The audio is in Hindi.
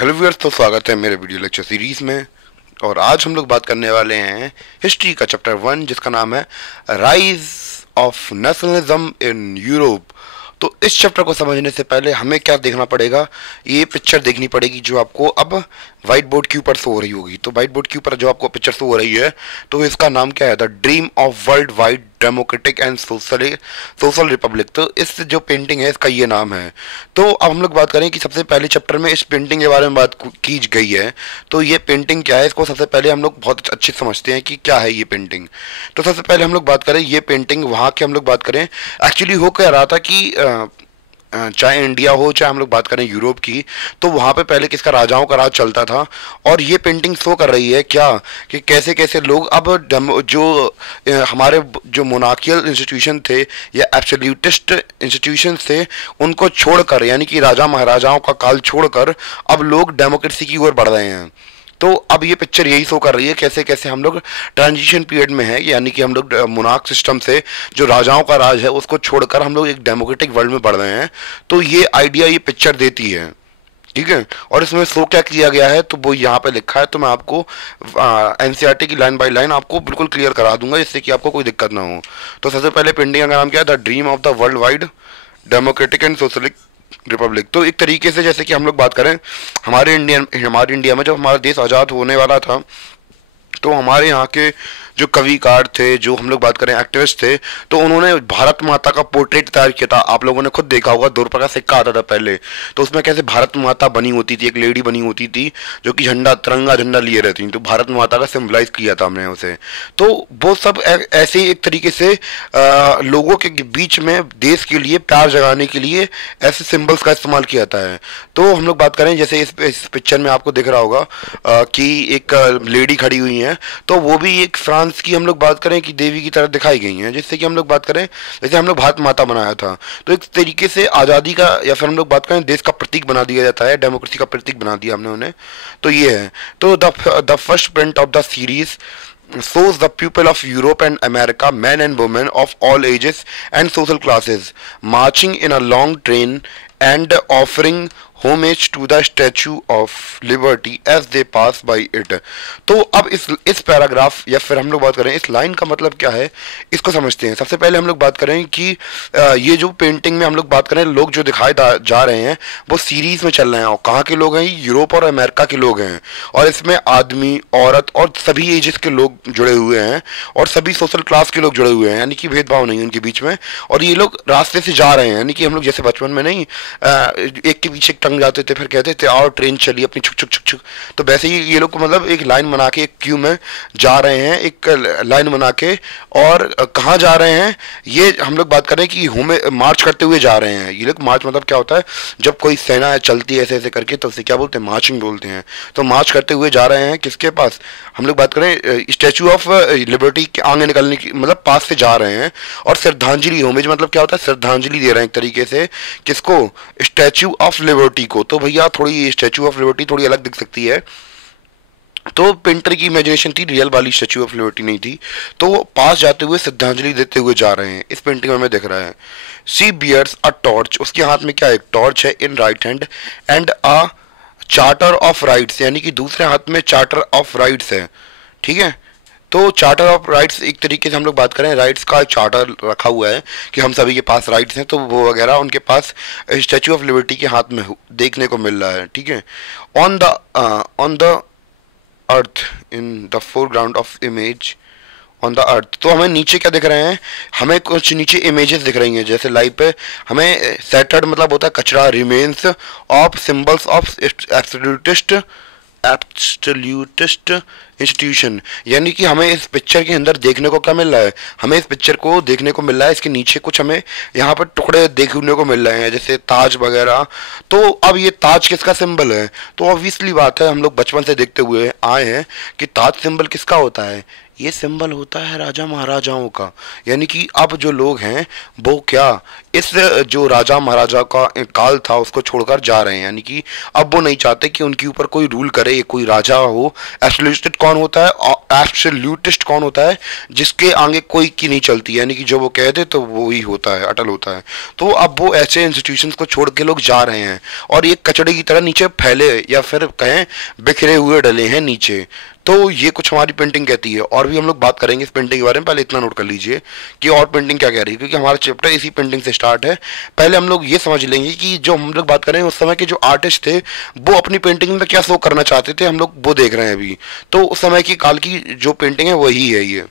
हेलो व्यूअर्स, तो स्वागत है मेरे वीडियो लेक्चर सीरीज में। और आज हम लोग बात करने वाले हैं हिस्ट्री का चैप्टर 1, जिसका नाम है rise of nationalism in Europe. तो इस चैप्टर को समझने से पहले हमें क्या देखना पड़ेगा, ये पिक्चर देखनी पड़ेगी जो आपको अब व्हाइट बोर्ड के ऊपर शो हो रही होगी। तो व्हाइट बोर्ड के ऊपर जो आपको पिक्चर शो हो रही है, तो इसका नाम क्या है, the dream of world wide democratic and social Republic. तो इस जो पेंटिंग है इसका ये नाम है। तो अब हम लोग बात करें कि सबसे पहले चैप्टर में इस पेंटिंग के बारे में बात की गई है। तो ये पेंटिंग क्या है, इसको सबसे पहले हम लोग बहुत अच्छे समझते हैं कि क्या है ये पेंटिंग। तो सबसे पहले हम लोग बात करें ये पेंटिंग वहाँ के हम लोग बात करें एक्चुअली हो क्या रहा था कि चाहे इंडिया हो चाहे हम लोग बात करें यूरोप की, तो वहाँ पे पहले किसका, राजाओं का राज चलता था। और ये पेंटिंग शो कर रही है क्या कि कैसे कैसे लोग अब जो हमारे जो मोनार्कियल इंस्टीट्यूशन थे या एब्सोल्यूटिस्ट इंस्टीट्यूशन थे उनको छोड़कर, यानी कि राजा महाराजाओं का काल छोड़कर अब लोग डेमोक्रेसी की ओर बढ़ रहे हैं। तो अब ये पिक्चर यही शो कर रही है कैसे कैसे हम लोग ट्रांजिशन पीरियड में है, यानी कि हम लोग मोनार्क सिस्टम से जो राजाओं का राज है उसको छोड़कर हम लोग एक डेमोक्रेटिक वर्ल्ड में बढ़ रहे हैं। तो ये आइडिया ये पिक्चर देती है, ठीक है। और इसमें शो क्या किया गया है तो वो यहाँ पे लिखा है, तो मैं आपको एनसीईआरटी की लाइन बाय लाइन आपको बिल्कुल क्लियर करा दूंगा जिससे कि आपको कोई दिक्कत ना हो। तो सबसे पहले पेंटिंग का नाम क्या है, the dream of the world wide democratic and socialist republic. तो एक तरीके से जैसे कि हम लोग बात करें हमारे इंडिया में जब हमारा देश आज़ाद होने वाला था, तो हमारे यहाँ के जो कविकार थे, जो हम लोग बात करें एक्टिविस्ट थे, तो उन्होंने भारत माता का पोर्ट्रेट तैयार किया था। आप लोगों ने खुद देखा होगा, 2 रुपये का सिक्का आता था पहले, तो उसमें कैसे भारत माता बनी होती थी, एक लेडी बनी होती थी जो कि तिरंगा झंडा लिए रहती थी, तो भारत माता का सिम्बलाइज किया था हमने उसे। तो वो सब ऐसे ही एक तरीके से लोगों के बीच में देश के लिए प्यार जगाने के लिए ऐसे सिम्बल्स का इस्तेमाल किया जाता है। तो हम लोग बात करें जैसे इस पिक्चर में आपको दिख रहा होगा कि एक लेडी खड़ी हुई है, तो वो भी एक फ्रांस की हम लोग बात करें कि देवी की तरह दिखाई गई हैं। जिससे कि हम लोग बात करें जैसे हम लोग भारत माता बनाया था, तो एक तरीके से आज़ादी का या फिर हम लोग बात करें देश का प्रतीक बना दिया जाता है, डेमोक्रेसी का प्रतीक बना दिया हमने उन्हें। तो ये है। तो the first print of the series shows the people of Europe and America, men and women of all ages and social classes, marching in a long train and offering homage to the Statue of Liberty as they pass by it। तो अब इस पैराग्राफ या फिर हम लोग बात करें इस लाइन का मतलब क्या है, इसको समझते हैं। सबसे पहले हम लोग बात करें कि ये जो पेंटिंग में हम लोग बात करें लोग जो दिखाए जा रहे हैं वो सीरीज में चल रहे हैं, और कहाँ के लोग हैं, यूरोप और अमेरिका के लोग हैं। और इसमें आदमी, औरत और सभी एजेस के लोग जुड़े हुए हैं और सभी सोशल क्लास के लोग जुड़े हुए हैं, यानी कि भेदभाव नहीं है उनके बीच में। और ये लोग रास्ते से जा रहे हैं, यानी कि हम लोग जैसे बचपन में नहीं एक के पीछे एक टंग जाते थे, फिर कहते थे और ट्रेन चली अपनी छुक छुक छुक छुक, तो वैसे ही ये लोग मतलब एक लाइन बना के एक क्यू में जा रहे हैं, एक लाइन बना के। और कहाँ जा रहे हैं, ये हम लोग बात करें कि मार्च करते हुए जा रहे हैं। ये लोग मार्च मतलब क्या होता है, जब कोई सेना चलती है ऐसे ऐसे करके तो उसे क्या बोलते हैं, मार्चिंग बोलते हैं। तो मार्च करते हुए जा रहे हैं किसके पास, हम लोग बात करें स्टैचू ऑफ लिबर्टी के आगे निकलने की मतलब पास से जा रहे हैं। और श्रद्धांजलि, होमेज मतलब क्या होता है, श्रद्धांजलि दे रहे हैं एक तरीके से, किसको, स्टैचू ऑफ लिबर्टी को। तो भैया थोड़ी स्टैचू ऑफ लिबर्टी थोड़ी अलग दिख सकती है, तो पेंटर की इमेजिनेशन थी, रियल वाली स्टैचू ऑफ लिबर्टी नहीं थी। तो वो पास जाते हुए श्रद्धांजलि देते हुए जा रहे हैं, इस पेंटिंग में हमें दिख रहा है। सी बियर्स अ टॉर्च, उसके हाथ में क्या है, एक टॉर्च है in right hand, and a charter of rights, यानी कि दूसरे हाथ में चार्टर ऑफ राइट्स है, ठीक है। तो चार्टर ऑफ राइट्स एक तरीके से हम लोग बात करें राइट्स का चार्टर रखा हुआ है कि हम सभी के पास राइट्स हैं, तो वो वगैरह उनके पास स्टैचू ऑफ लिबर्टी के हाथ में देखने को मिल रहा है, ठीक है। On the earth in the foreground of image on the earth, तो हमें नीचे क्या दिख रहे हैं, हमें कुछ नीचे इमेजेस दिख रही हैं। जैसे लाइव पे हमें सेटर्ड मतलब होता है कचरा, remains of symbols of absolutist institution, यानी कि हमें इस पिक्चर के अंदर देखने को क्या मिल रहा है, हमें इस पिक्चर को देखने को मिल रहा है, इसके नीचे कुछ हमें यहाँ पर टुकड़े देखने को मिल रहे हैं जैसे ताज वगैरह। तो अब ये ताज किसका सिंबल है, तो ऑब्वियसली बात है हम लोग बचपन से देखते हुए आए हैं कि ताज सिंबल किसका होता है, ये सिंबल होता है राजा महाराजाओं का। यानी कि अब जो लोग हैं वो क्या इस जो राजा महाराजा का काल था उसको छोड़कर जा रहे हैं। यानी कि अब वो नहीं चाहते कि उनके ऊपर कोई रूल करे, कोई राजा हो। एब्सोल्यूटिस्ट कौन होता है? एब्सोल्यूटिस्ट कौन होता है? जिसके आगे कोई की नहीं चलती, यानी कि जो वो कह दे तो वो ही होता है, अटल होता है। तो अब वो ऐसे इंस्टीट्यूशंस को छोड़ के लोग जा रहे हैं और ये कचड़े की तरह नीचे फैले या फिर कहें बिखरे हुए डले हैं नीचे। तो ये कुछ हमारी पेंटिंग कहती है, और भी हम लोग बात करेंगे इस पेंटिंग के बारे में। पहले इतना नोट कर लीजिए कि और पेंटिंग क्या कह रही है, क्योंकि हमारा चैप्टर इसी पेंटिंग से स्टार्ट है। पहले हम लोग ये समझ लेंगे कि जो हम लोग बात करें उस समय के जो आर्टिस्ट थे वो अपनी पेंटिंग में क्या शो करना चाहते थे, हम लोग वो देख रहे हैं अभी। तो उस समय की काल की जो पेंटिंग है वही है ये।